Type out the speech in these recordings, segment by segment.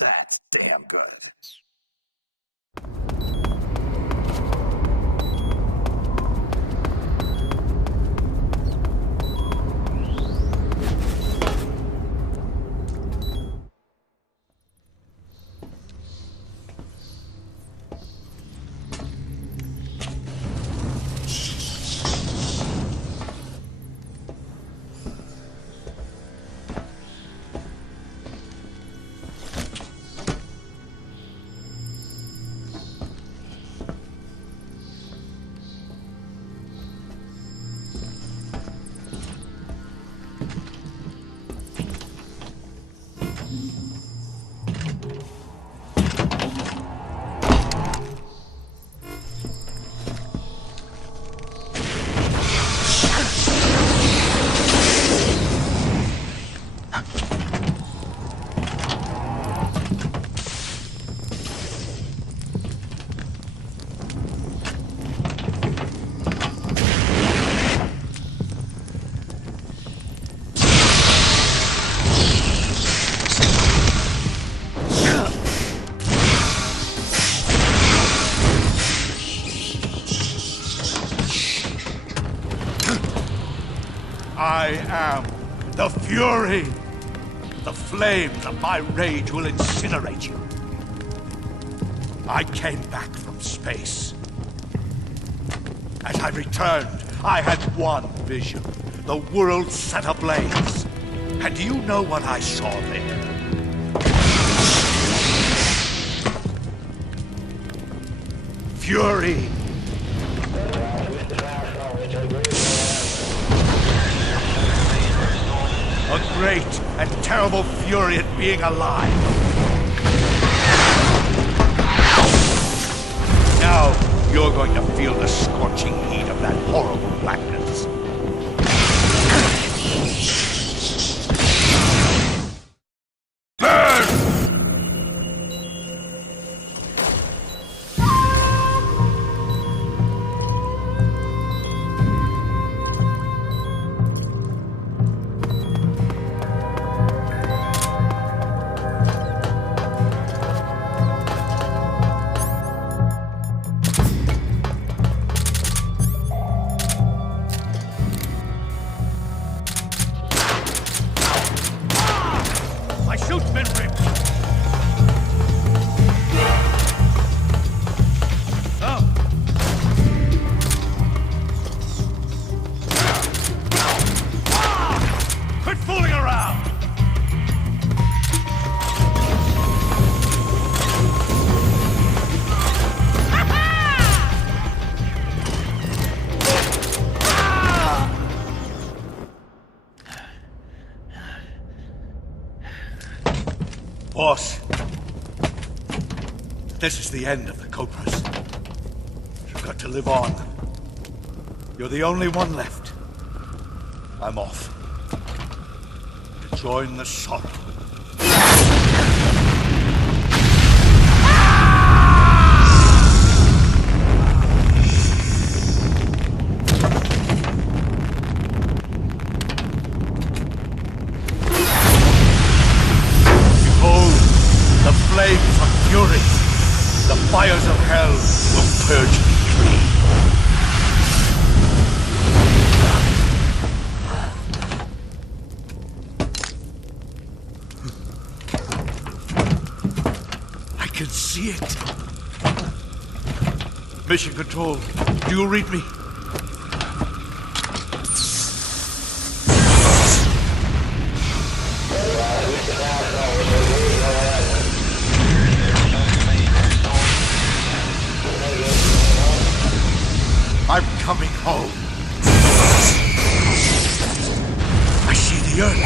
That's damn good. I am the Fury. The flames of my rage will incinerate you. I came back from space. As I returned, I had one vision. The world set ablaze. And do you know what I saw there? Fury. A great and terrible fury at being alive. Now you're going to feel the scorching heat of that horrible blackness. Boss, this is the end of the Cobras. You've got to live on. You're the only one left. I'm off. To join the sorrow. Flames of fury, the fires of hell will purge me clean. I can see it. Mission Control, do you read me? I'm coming home. I see the earth.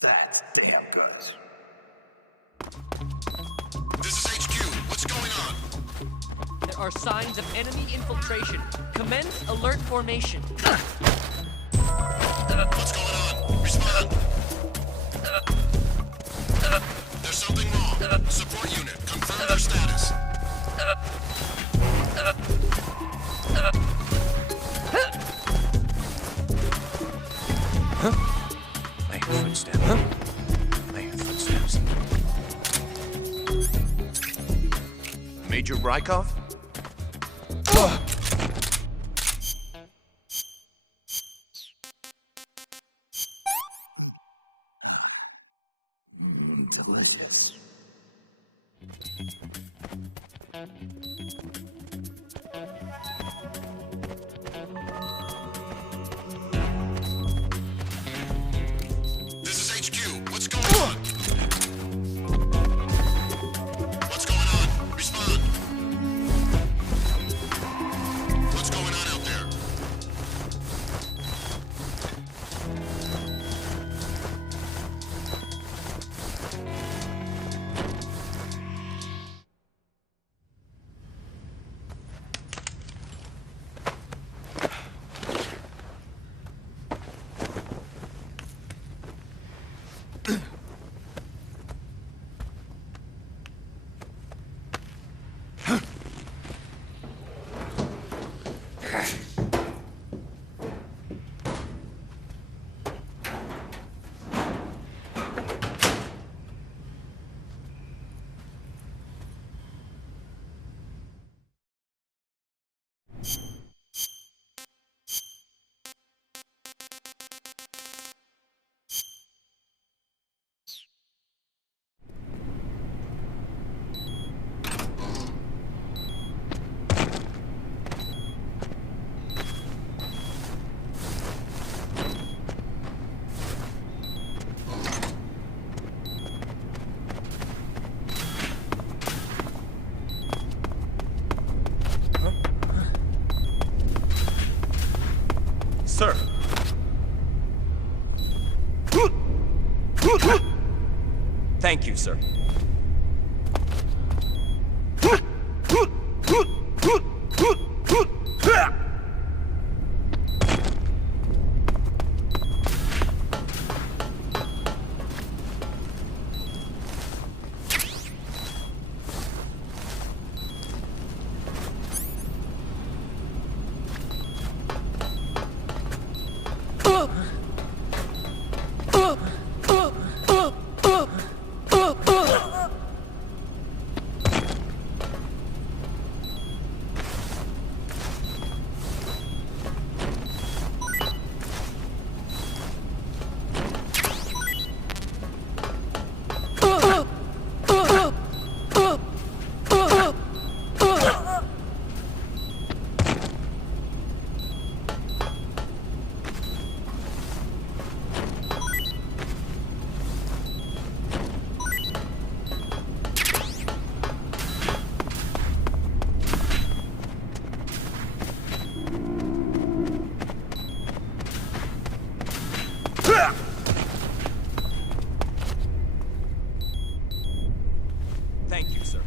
That's damn good. This is HQ. What's going on? There are signs of enemy infiltration. Commence alert formation. What's going on? Respond. There's something wrong. Support unit, confirm their status. I hear footsteps. I hear footsteps. Major Brykov? This is HQ. What's going on? What's going on? Respond. What's going on out there? Sir. Thank you, sir. Thank you, sir.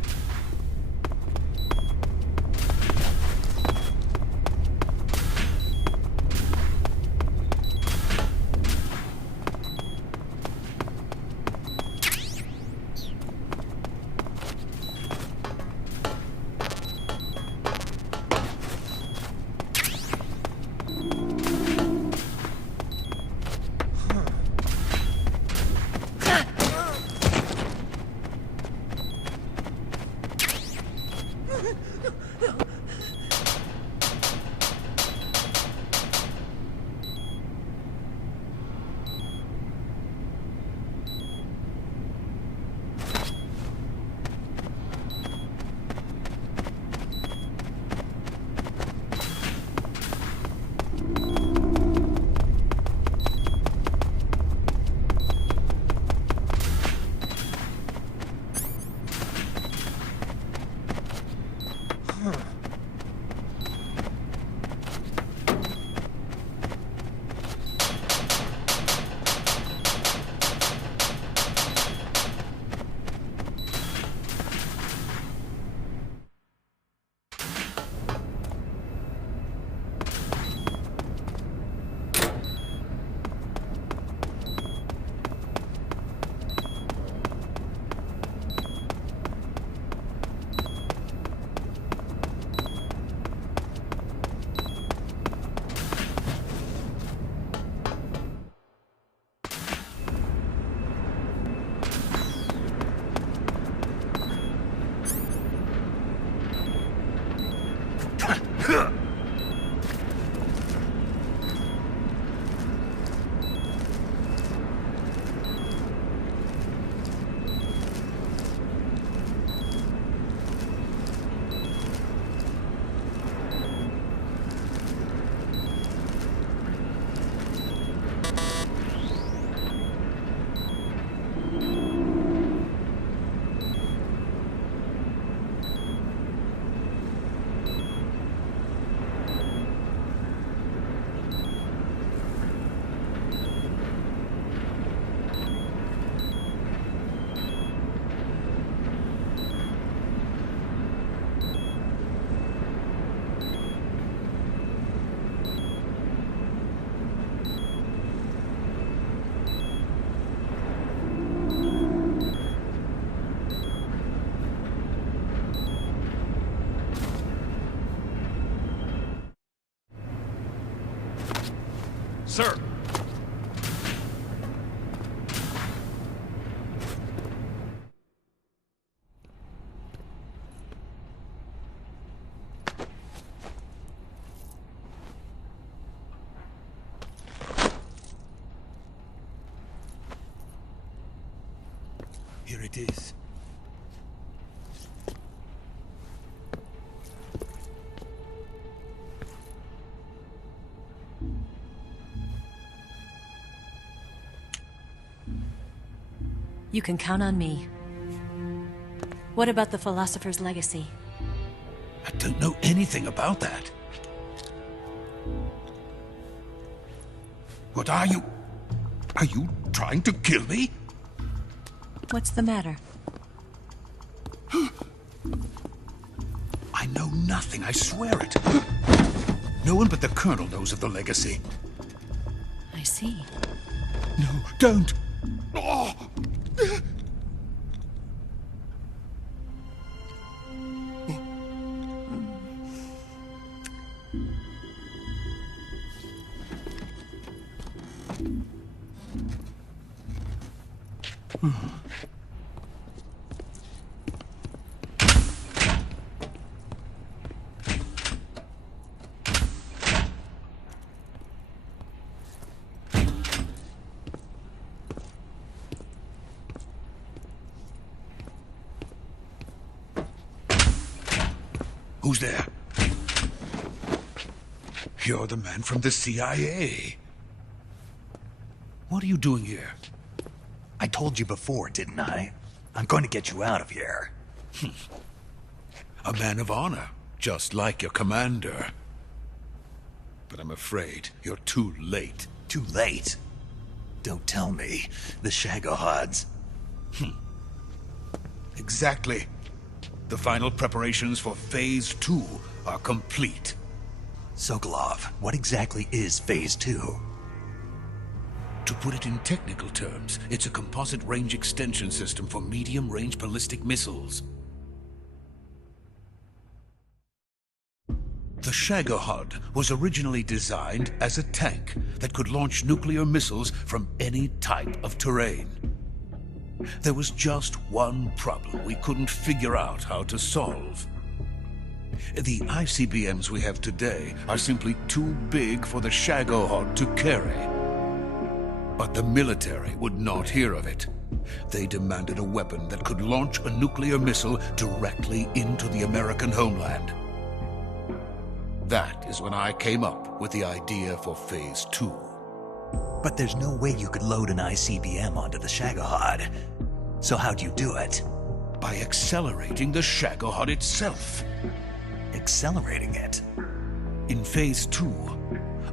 Sir! Here it is. You can count on me. What about the philosopher's legacy? I don't know anything about that. What are you? Are you trying to kill me? What's the matter? I know nothing, I swear it. No one but the Colonel knows of the legacy. I see. No, don't! Oh. Who's there? You're the man from the CIA. What are you doing here? I told you before, didn't I? I'm going to get you out of here. A man of honor, just like your commander. But I'm afraid you're too late. Too late? Don't tell me. The Shagohods. Exactly. The final preparations for Phase 2 are complete. Sokolov, what exactly is Phase 2? To put it in technical terms, it's a composite range extension system for medium-range ballistic missiles. The Shagohod was originally designed as a tank that could launch nuclear missiles from any type of terrain. There was just one problem we couldn't figure out how to solve. The ICBMs we have today are simply too big for the Shagohod to carry. But the military would not hear of it. They demanded a weapon that could launch a nuclear missile directly into the American homeland. That is when I came up with the idea for Phase 2. But there's no way you could load an ICBM onto the Shagohod. So how'd you do it? By accelerating the Shagohod itself. Accelerating it? In Phase 2,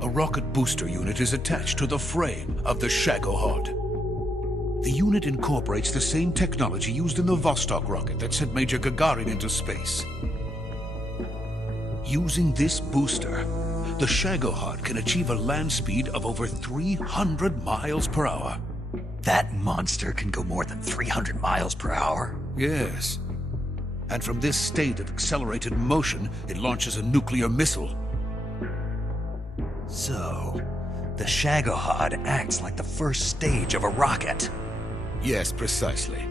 a rocket booster unit is attached to the frame of the Shagohod. The unit incorporates the same technology used in the Vostok rocket that sent Major Gagarin into space. Using this booster, the Shagohod can achieve a land speed of over 300 miles per hour. That monster can go more than 300 miles per hour? Yes. And from this state of accelerated motion, it launches a nuclear missile. So, the Shagohod acts like the first stage of a rocket. Yes, precisely.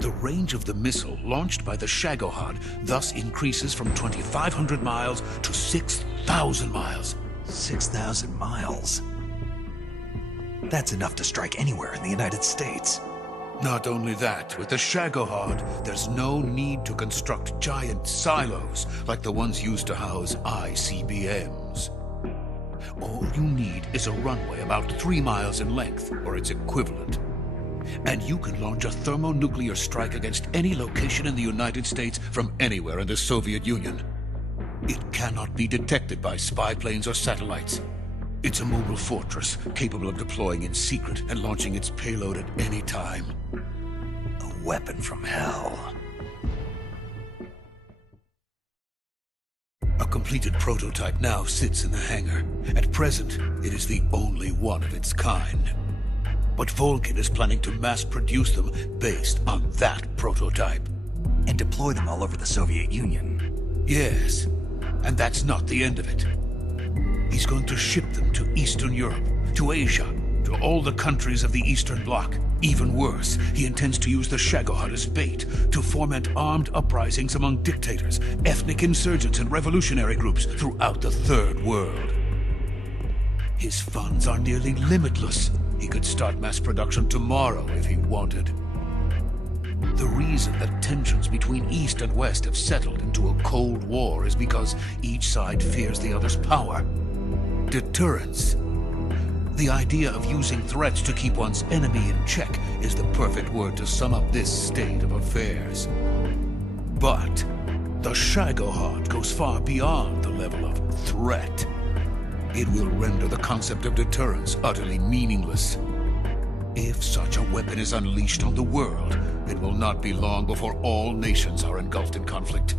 The range of the missile launched by the Shagohod thus increases from 2,500 miles to 6,000 miles. 6,000 miles? That's enough to strike anywhere in the United States. Not only that, with the Shagohod, there's no need to construct giant silos like the ones used to house ICBMs. All you need is a runway about 3 miles in length, or its equivalent. And you can launch a thermonuclear strike against any location in the United States from anywhere in the Soviet Union. It cannot be detected by spy planes or satellites. It's a mobile fortress, capable of deploying in secret and launching its payload at any time. A weapon from hell. A completed prototype now sits in the hangar. At present, it is the only one of its kind. But Volgin is planning to mass-produce them based on that prototype. And deploy them all over the Soviet Union. Yes, and that's not the end of it. He's going to ship them to Eastern Europe, to Asia, to all the countries of the Eastern Bloc. Even worse, he intends to use the Shagohod as bait to foment armed uprisings among dictators, ethnic insurgents, and revolutionary groups throughout the Third World. His funds are nearly limitless. He could start mass production tomorrow if he wanted. The reason that tensions between East and West have settled into a Cold War is because each side fears the other's power. Deterrence. The idea of using threats to keep one's enemy in check is the perfect word to sum up this state of affairs. But the Shagohod goes far beyond the level of threat. It will render the concept of deterrence utterly meaningless. If such a weapon is unleashed on the world, it will not be long before all nations are engulfed in conflict.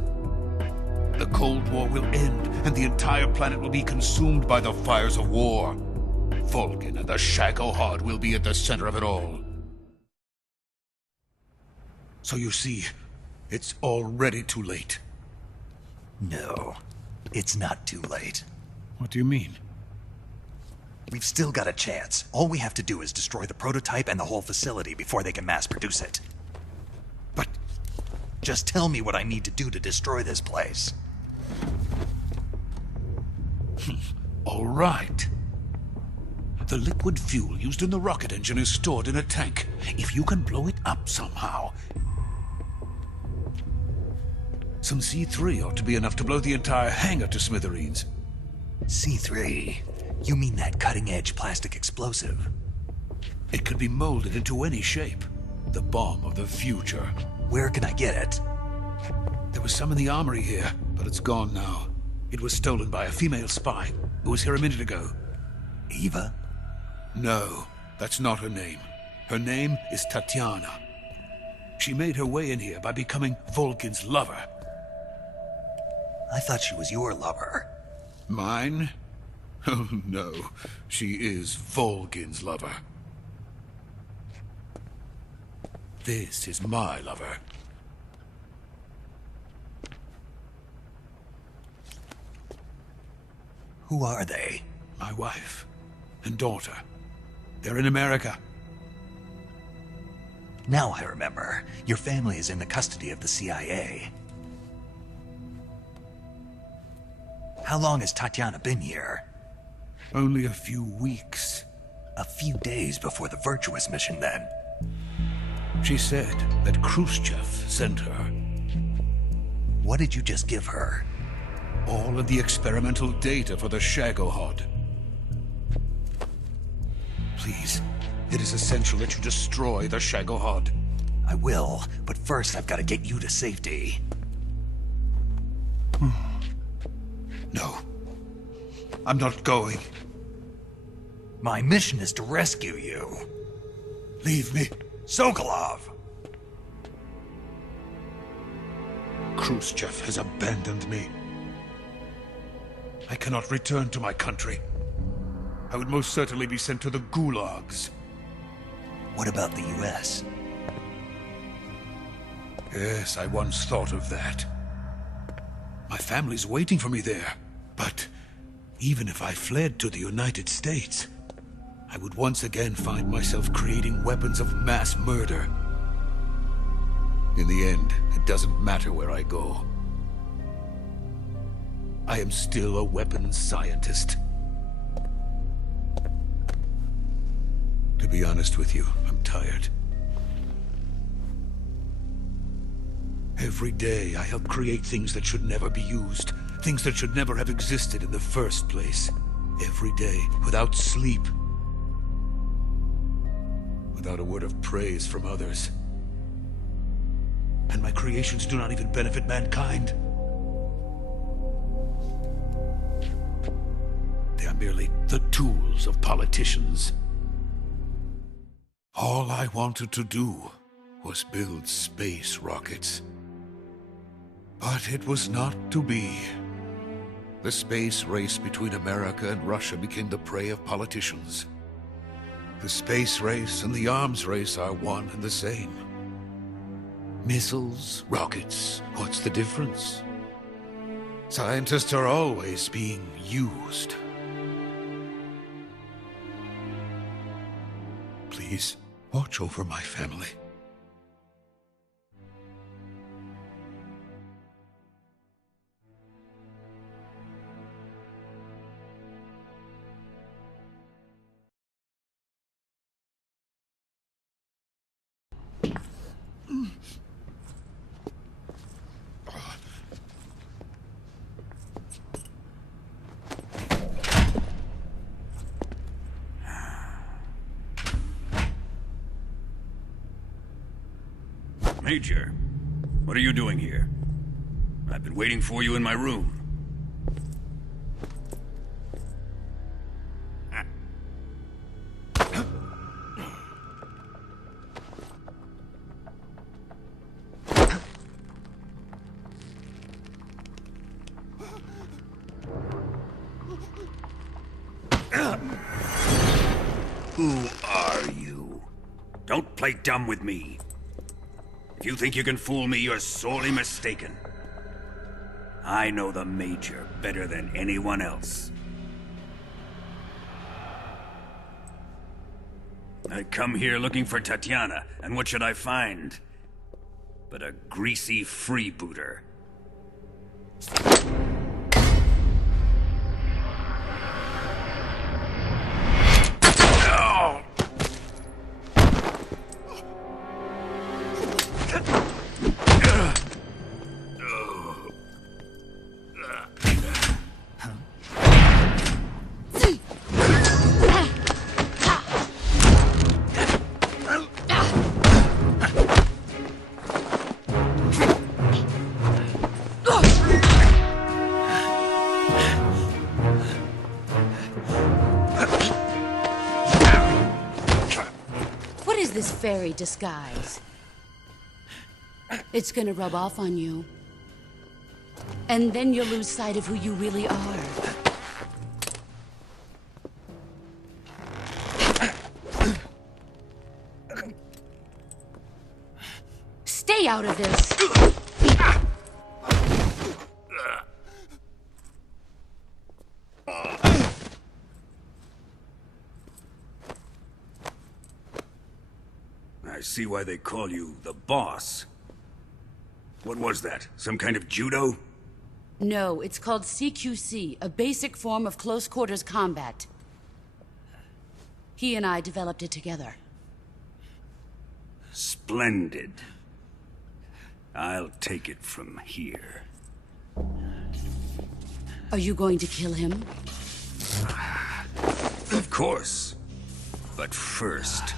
The Cold War will end, and the entire planet will be consumed by the fires of war. Volgin and the Shagohod will be at the center of it all. So you see, it's already too late. No, it's not too late. What do you mean? We've still got a chance. All we have to do is destroy the prototype and the whole facility before they can mass produce it. But just tell me what I need to do to destroy this place. all right. The liquid fuel used in the rocket engine is stored in a tank. If you can blow it up somehow... Some C3 ought to be enough to blow the entire hangar to smithereens. C3? You mean that cutting-edge plastic explosive? It could be molded into any shape. The bomb of the future. Where can I get it? There was some in the armory here, but it's gone now. It was stolen by a female spy who was here a minute ago. Eva? No, that's not her name. Her name is Tatiana. She made her way in here by becoming Volgin's lover. I thought she was your lover. Mine? Oh no, she is Volgin's lover. This is my lover. Who are they? My wife and daughter. They're in America. Now I remember. Your family is in the custody of the CIA. How long has Tatiana been here? Only a few weeks. A few days before the Virtuous mission, then. She said that Khrushchev sent her. What did you just give her? All of the experimental data for the Shagohod. Please, it is essential that you destroy the Shagohod. I will, but first I've got to get you to safety. No. I'm not going. My mission is to rescue you. Leave me. Sokolov! Khrushchev has abandoned me. I cannot return to my country. I would most certainly be sent to the gulags. What about the US? Yes, I once thought of that. My family's waiting for me there. But even if I fled to the United States, I would once again find myself creating weapons of mass murder. In the end, it doesn't matter where I go. I am still a weapons scientist. To be honest with you, I'm tired. Every day, I help create things that should never be used. Things that should never have existed in the first place. Every day, without sleep. Without a word of praise from others. And my creations do not even benefit mankind. They are merely the tools of politicians. All I wanted to do was build space rockets. But it was not to be. The space race between America and Russia became the prey of politicians. The space race and the arms race are one and the same. Missiles, rockets, what's the difference? Scientists are always being used. Please, watch over my family. Major, what are you doing here? I've been waiting for you in my room. Who are you? Don't play dumb with me. If you think you can fool me, you're sorely mistaken. I know the Major better than anyone else. I come here looking for Tatiana, and what should I find? But a greasy freebooter. This fairy disguise. It's gonna rub off on you. And then you'll lose sight of who you really are. Stay out of this! I see why they call you the boss. What was that? Some kind of judo? No, it's called CQC, a basic form of close quarters combat. He and I developed it together. Splendid. I'll take it from here. Are you going to kill him? Of course. But first,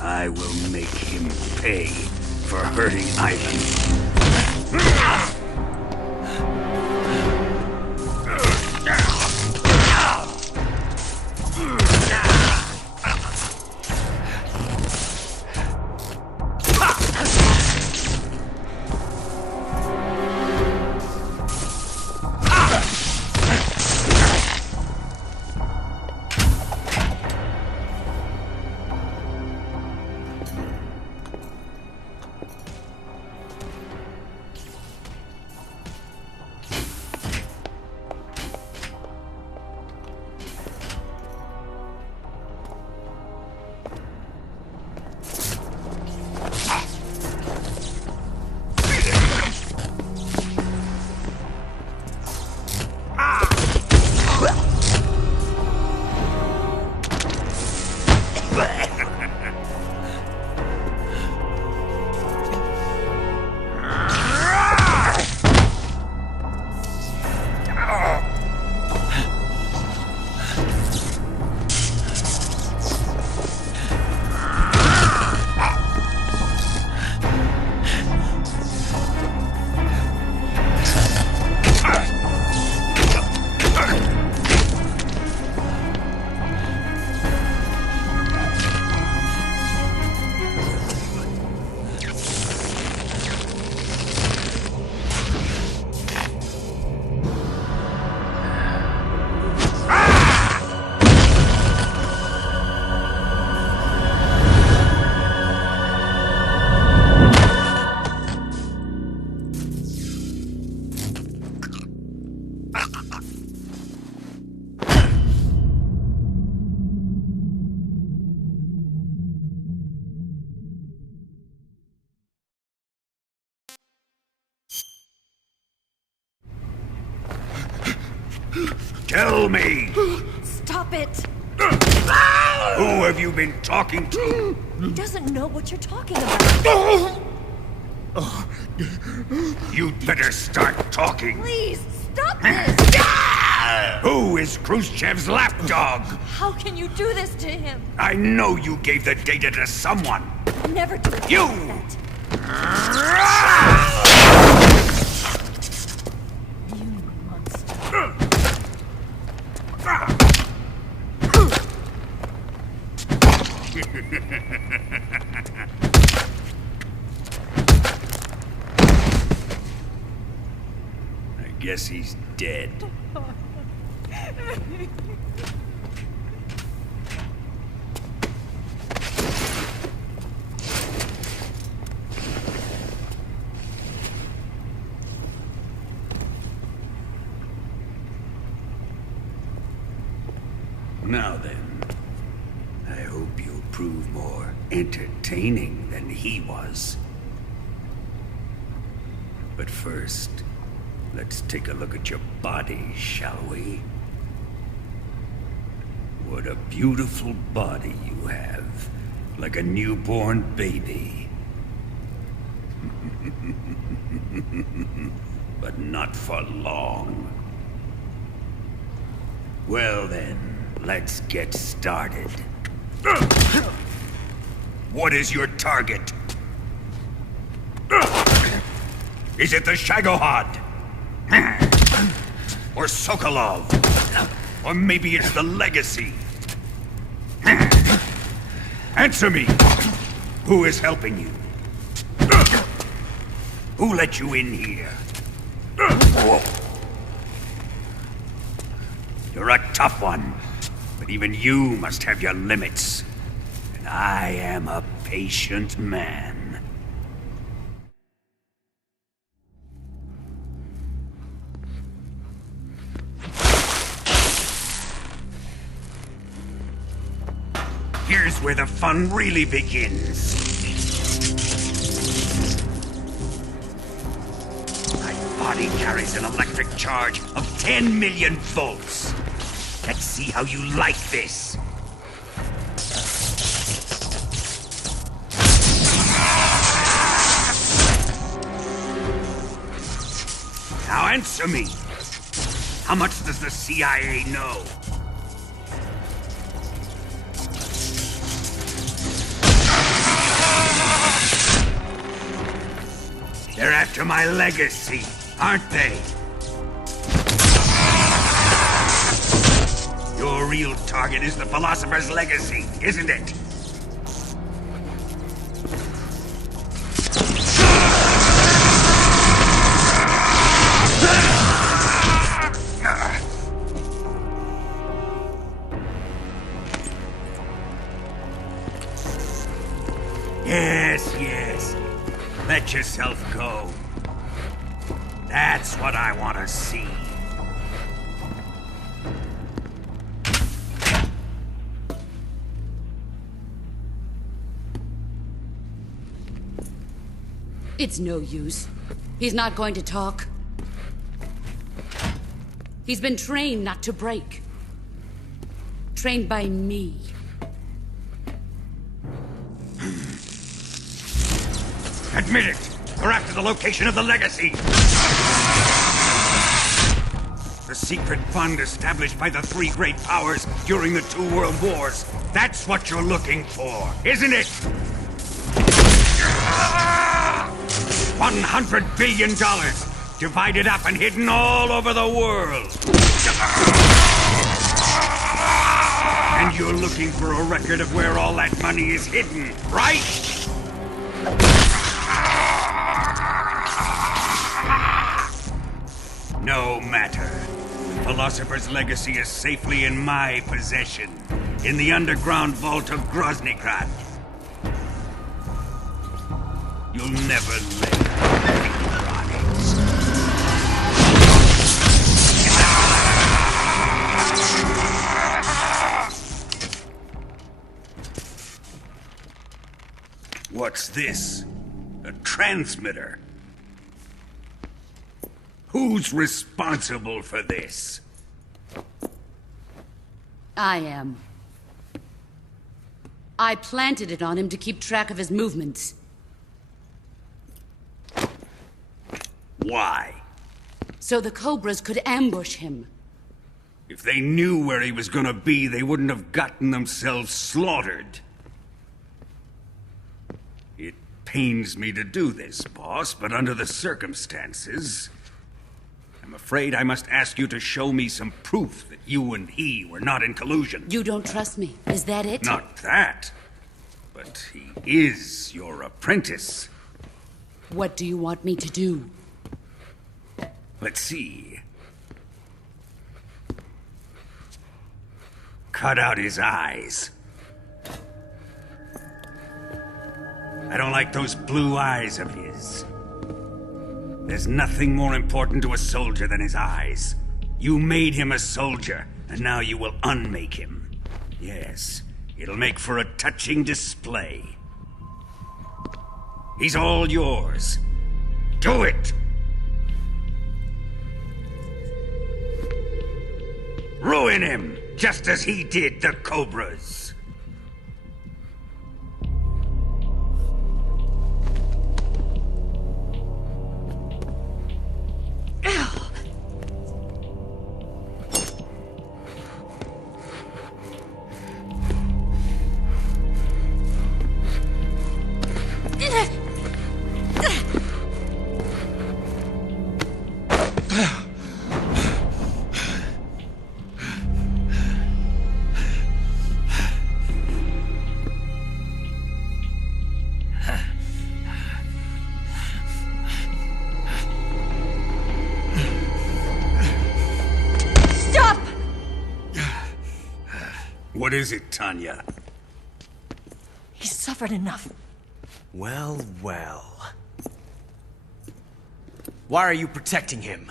I will make him pay for hurting Ivan. Tell me! Stop it! Who have you been talking to? He doesn't know what you're talking about. You'd better start talking. Please, stop this! Who is Khrushchev's lapdog? How can you do this to him? I know you gave the data to someone. Never do You! that. You monster. I guess he's dead. Now then, I hope you'll prove more entertaining than he was. But first, let's take a look at your body, shall we? What a beautiful body you have, like a newborn baby. But not for long. Well then, let's get started. What is your target? Is it the Shagohod? Or Sokolov? Or maybe it's the Legacy? Answer me! Who is helping you? Who let you in here? You're a tough one, but even you must have your limits. And I am a patient man. Here's where the fun really begins. My body carries an electric charge of 10 million volts. Let's see how you like this. Now answer me. How much does the CIA know? They're after my legacy, aren't they? Your real target is the Philosopher's Legacy, isn't it? Yes, yes. Let yourself go. That's what I want to see. It's no use. He's not going to talk. He's been trained not to break. Trained by me. Admit it! We're after the location of the Legacy! The secret fund established by the three great powers during the 2 world wars. That's what you're looking for, isn't it? $100 billion, divided up and hidden all over the world. And you're looking for a record of where all that money is hidden, right? No matter. The Philosopher's Legacy is safely in my possession, in the underground vault of Groznygrad. You'll never live, electronics. What's this? A transmitter? Who's responsible for this? I am. I planted it on him to keep track of his movements. Why? So the Cobras could ambush him. If they knew where he was gonna be, they wouldn't have gotten themselves slaughtered. It pains me to do this, boss, but under the circumstances, I'm afraid I must ask you to show me some proof that you and he were not in collusion. You don't trust me, is that it? Not that, but he is your apprentice. What do you want me to do? Let's see. Cut out his eyes. I don't like those blue eyes of his. There's nothing more important to a soldier than his eyes. You made him a soldier, and now you will unmake him. Yes, it'll make for a touching display. He's all yours. Do it! Ruin him, just as he did the Cobras. What is it, Tanya? He's suffered enough. Well, well. Why are you protecting him?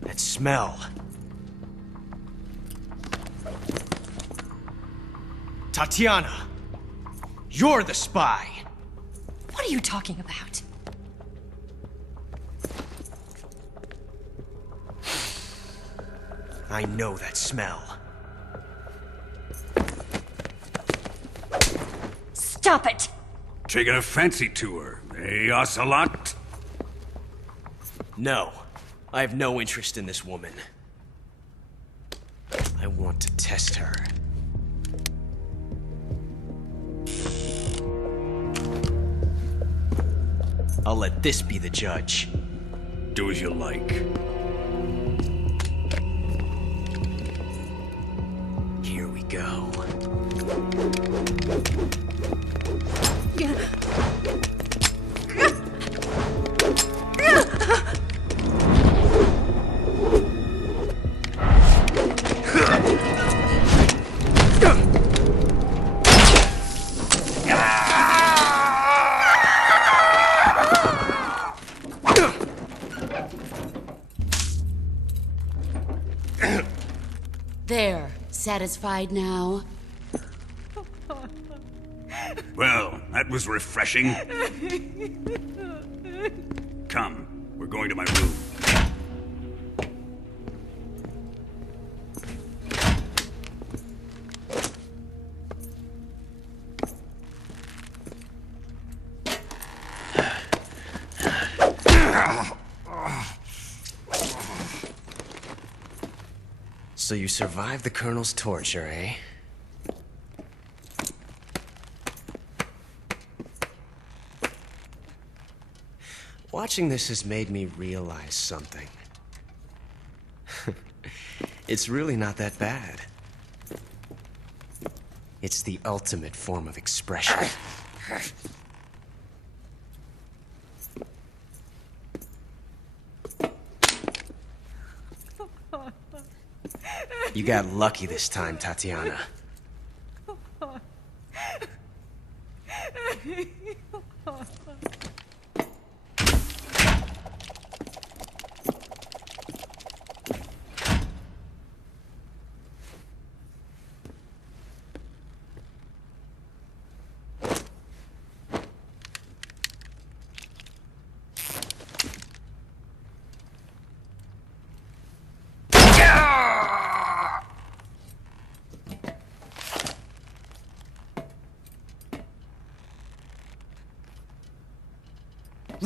That smell. Tatiana! You're the spy! What are you talking about? I know that smell. Stop it! Taking a fancy to her, eh, Ocelot? No. I have no interest in this woman. I want to test her. I'll let this be the judge. Do as you like. Here we go. There. Satisfied now? Well, that was refreshing. Come, we're going to my room. So you survived the Colonel's torture, eh? Watching this has made me realize something. It's really not that bad. It's the ultimate form of expression. You got lucky this time, Tatiana.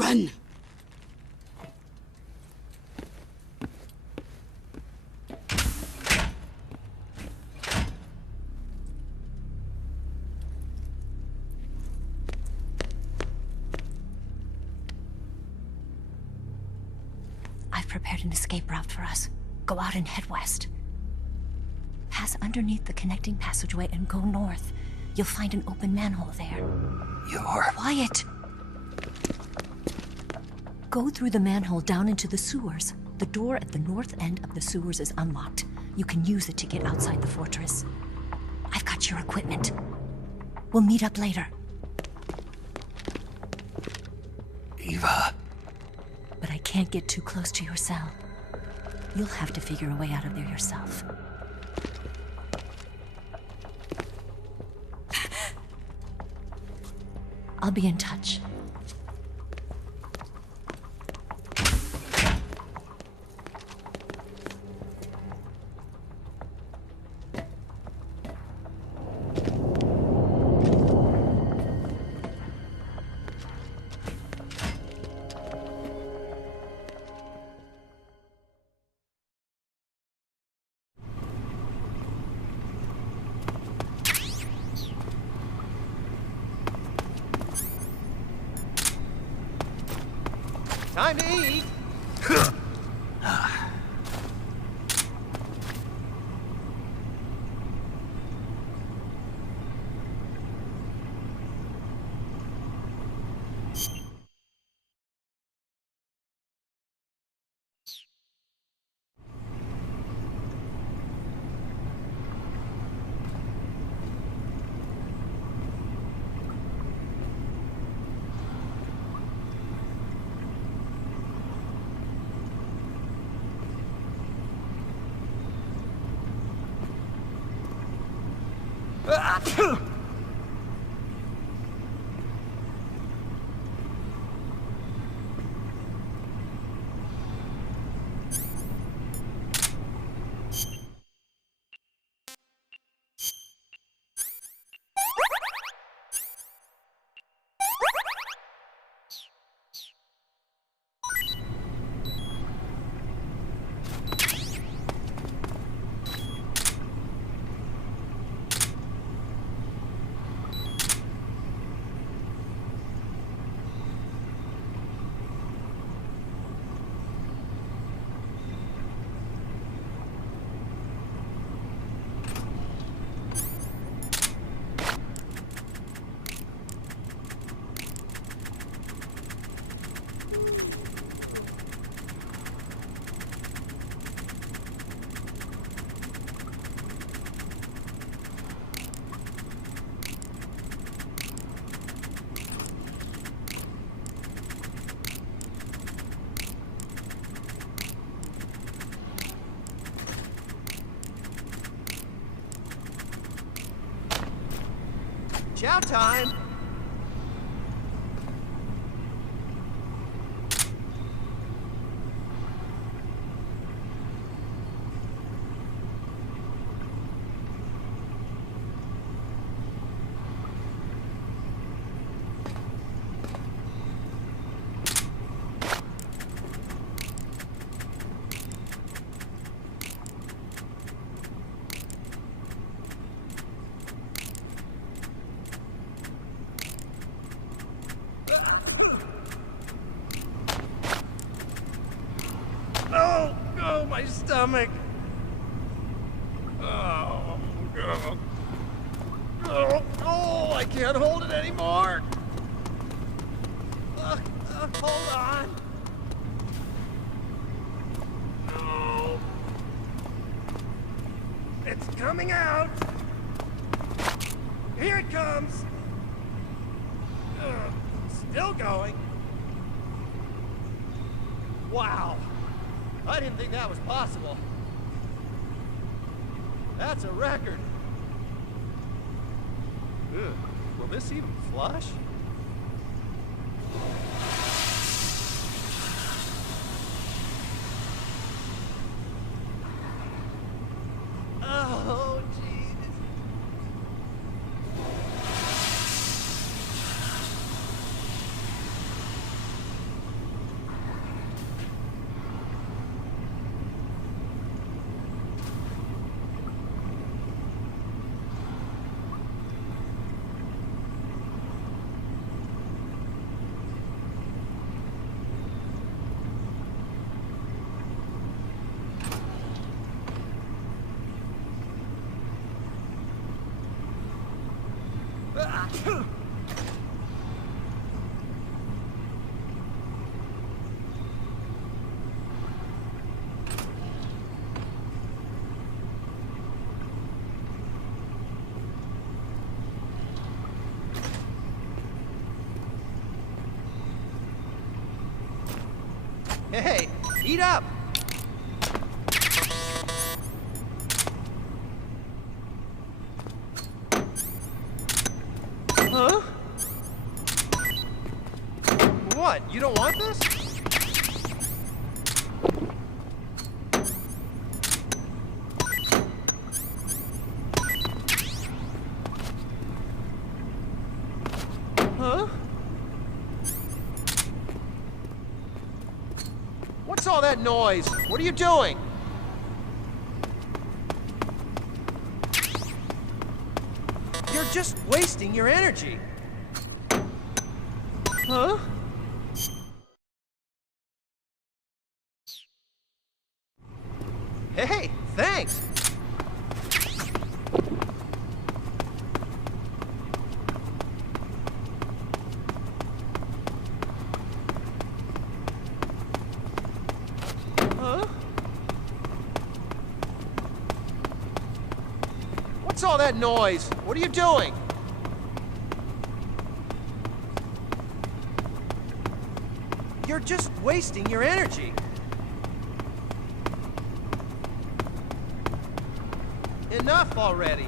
Run! I've prepared an escape route for us. Go out and head west. Pass underneath the connecting passageway and go north. You'll find an open manhole there. You're... Quiet! Go through the manhole down into the sewers. The door at the north end of the sewers is unlocked. You can use it to get outside the fortress. I've got your equipment. We'll meet up later. Eva... But I can't get too close to your cell. You'll have to figure a way out of there yourself. I'll be in touch. Time to eat! Chow time! Oh, my stomach. Oh, I can't hold it anymore. Hold on. Oh. It's coming out. Here it comes. Still going. Wow. I didn't think that was possible. That's a record. Ugh. Will this even flush? Oh, jeez. Hey, eat up! Huh? What? You don't want this? Huh? What's all that noise? What are you doing? You're just wasting your energy. Huh? Hey, thanks. Huh? What's all that noise? What are you doing? You're just wasting your energy. Enough already.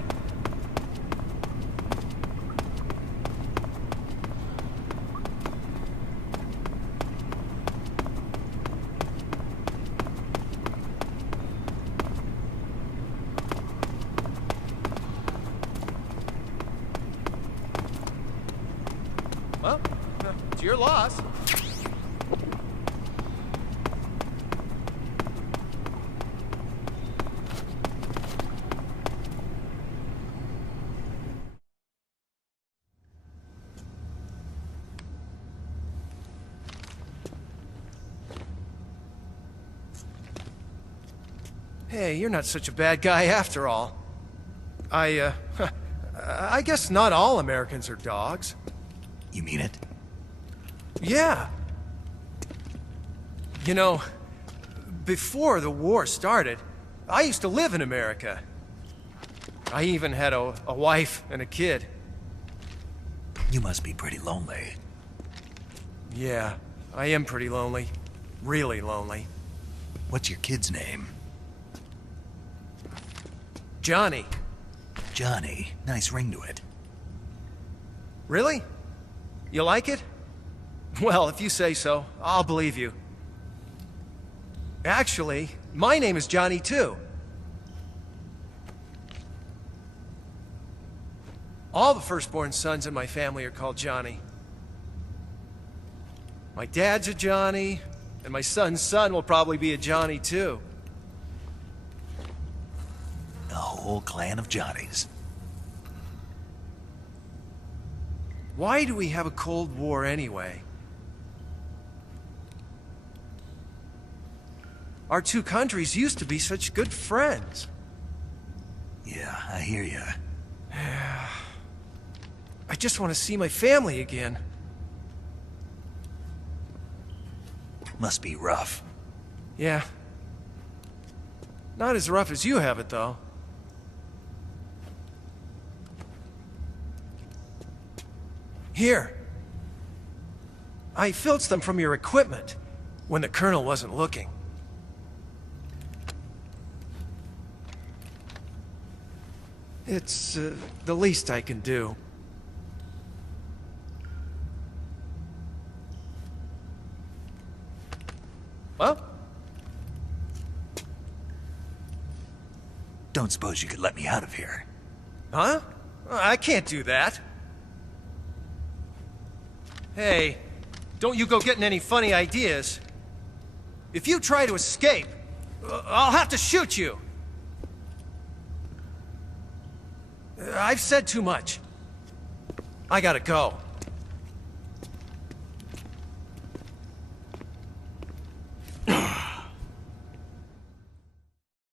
Well, it's your loss. Hey, you're not such a bad guy after all. I guess not all Americans are dogs. You mean it? Yeah. You know, before the war started, I used to live in America. I even had a wife and a kid. You must be pretty lonely. Yeah, I am pretty lonely. Really lonely. What's your kid's name? Johnny. Johnny. Nice ring to it. Really? You like it? Well, if you say so, I'll believe you. Actually, my name is Johnny too. All the firstborn sons in my family are called Johnny. My dad's a Johnny, and my son's son will probably be a Johnny too. A whole clan of Johnnies. Why do we have a Cold War anyway? Our two countries used to be such good friends. Yeah, I hear ya. I just want to see my family again. Must be rough. Yeah. Not as rough as you have it, though. Here. I filched them from your equipment when the Colonel wasn't looking. It's the least I can do. Well? Don't suppose you could let me out of here? Huh? I can't do that. Hey, don't you go getting any funny ideas. If you try to escape, I'll have to shoot you. I've said too much. I gotta go.